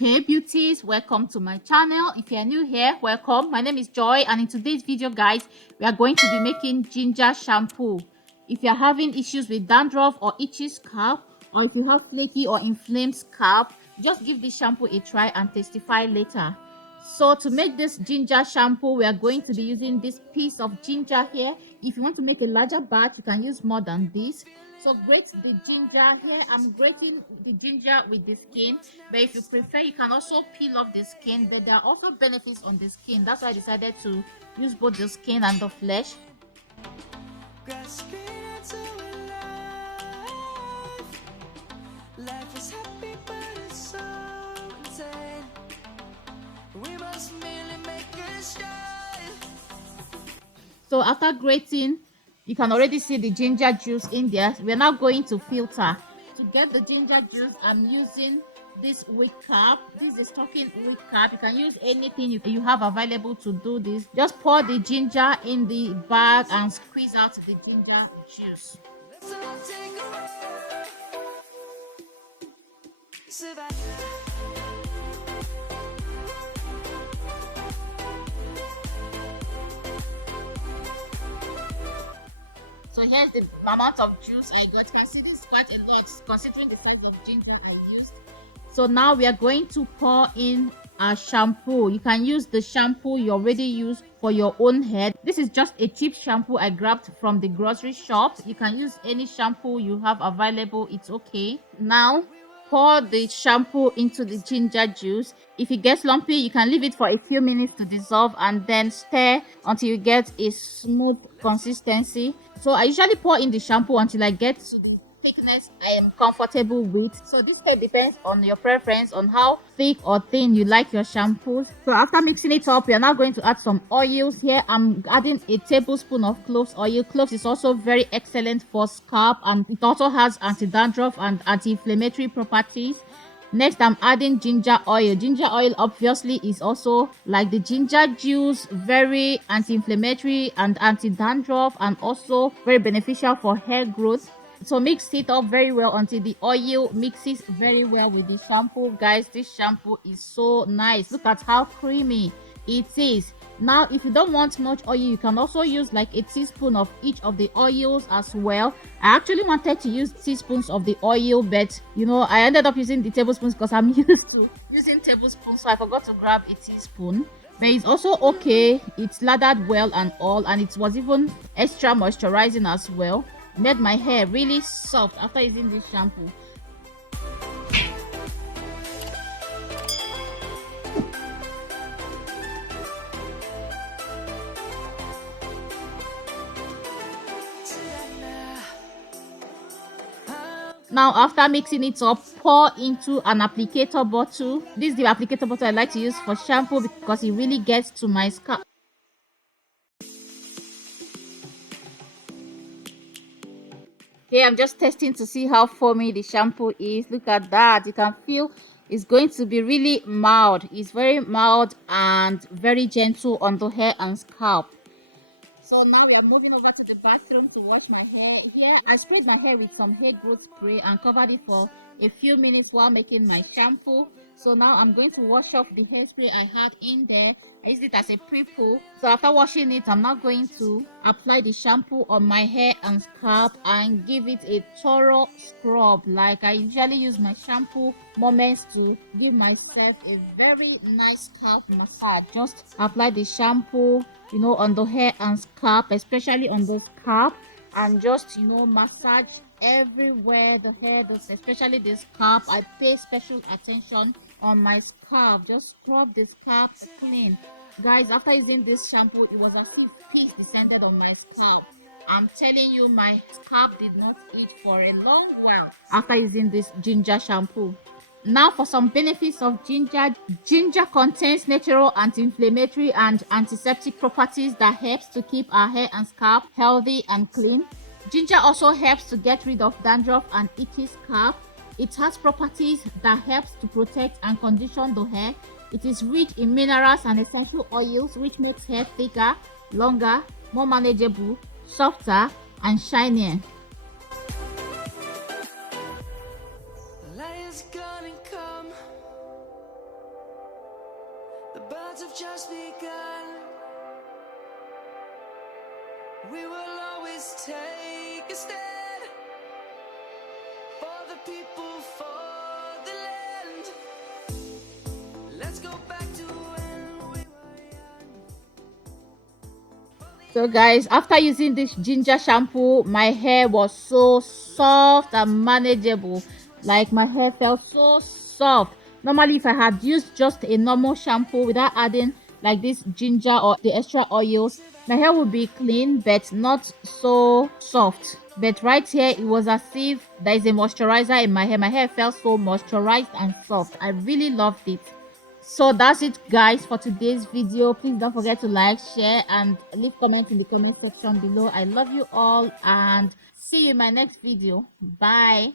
Hey beauties, welcome to my channel. If you are new here, welcome. My name is Joy, and in today's video guys, we are going to be making ginger shampoo. If you are having issues with dandruff or itchy scalp, or if you have flaky or inflamed scalp, just give this shampoo a try and testify later. So to make this ginger shampoo, we are going to be using this piece of ginger here. If you want to make a larger batch, you can use more than this. So grate the ginger here. I'm grating the ginger with the skin, but if you prefer, you can also peel off the skin. But there are also benefits on the skin. That's why I decided to use both the skin and the flesh. Life is happy, but it's so insane. We must merely make a shine. So after grating, you can already see the ginger juice in there. We're now going to filter. To get the ginger juice, I'm using this wig cap. This is a stocking wig cap. You can use anything you have available to do this. Just pour the ginger in the bag and squeeze out the ginger juice. So here's the amount of juice I got. You can see this is quite a lot considering the size of ginger I used. So now we are going to pour in our shampoo. You can use the shampoo you already use for your own hair. This is just a cheap shampoo I grabbed from the grocery shop. You can use any shampoo you have available. It's okay. Now pour the shampoo into the ginger juice. If it gets lumpy, you can leave it for a few minutes to dissolve and then stir until you get a smooth consistency. So I usually pour in the shampoo until I get to the thickness I am comfortable with. So this depends on your preference on how thick or thin you like your shampoos. So after mixing it up, we are now going to add some oils here. I'm adding a tablespoon of cloves oil. Cloves is also very excellent for scalp, and it also has anti-dandruff and anti-inflammatory properties. Next, I'm adding ginger oil. Ginger oil obviously is also like the ginger juice, very anti-inflammatory and anti-dandruff, and also very beneficial for hair growth. So mix it up very well until the oil mixes very well with the shampoo. Guys, this shampoo is so nice. Look at how creamy it is. Now if you don't want much oil, you can also use like a teaspoon of each of the oils as well. I actually wanted to use teaspoons of the oil, but you know, I ended up using the tablespoons because I'm used to using tablespoons, so I forgot to grab a teaspoon. But it's also okay. It's lathered well and all, and it was even extra moisturizing as well. Made my hair really soft after using this shampoo. Now after mixing it up, pour into an applicator bottle. This is the applicator bottle I like to use for shampoo because it really gets to my scalp. Okay, I'm just testing to see how foamy the shampoo is. Look at that. You can feel it's going to be really mild. It's very mild and very gentle on the hair and scalp. So now we are moving over to the bathroom to wash my hair. Here I sprayed my hair with some hair growth spray and covered it for a few minutes while making my shampoo. So now I'm going to wash off the hairspray I had in there. I used it as a pre-poo. So after washing it, I'm now going to apply the shampoo on my hair and scalp and give it a thorough scrub. Like I usually use my shampoo moments to give myself a very nice scalp massage. Just apply the shampoo, you know, on the hair and scalp, especially on the scalp, and just, you know, massage everywhere the hair does, especially the scalp. I pay special attention on my scalp. Just scrub the scalp clean. Guys, after using this shampoo, it was actually peace descended on my scalp. I'm telling you, my scalp did not itch for a long while after using this ginger shampoo. Now for some benefits of ginger. Ginger contains natural anti-inflammatory and antiseptic properties that helps to keep our hair and scalp healthy and clean. Ginger also helps to get rid of dandruff and itchy scalp. It has properties that helps to protect and condition the hair. It is rich in minerals and essential oils which makes hair thicker, longer, more manageable, softer and shinier. The light is gonna come. The birds have just begun. We will always take a stand for the people, for the land. Let's go back to when we were young. So guys, after using this ginger shampoo, my hair was so soft and manageable. Like my hair felt so soft. Normally, if I had used just a normal shampoo without adding like this ginger or the extra oils, my hair would be clean but not so soft. But right here, it was as if there is a moisturizer in my hair. My hair felt so moisturized and soft. I really loved it. So that's it guys for today's video. Please don't forget to like, share and leave comments in the comment section below. I love you all and see you in my next video. Bye.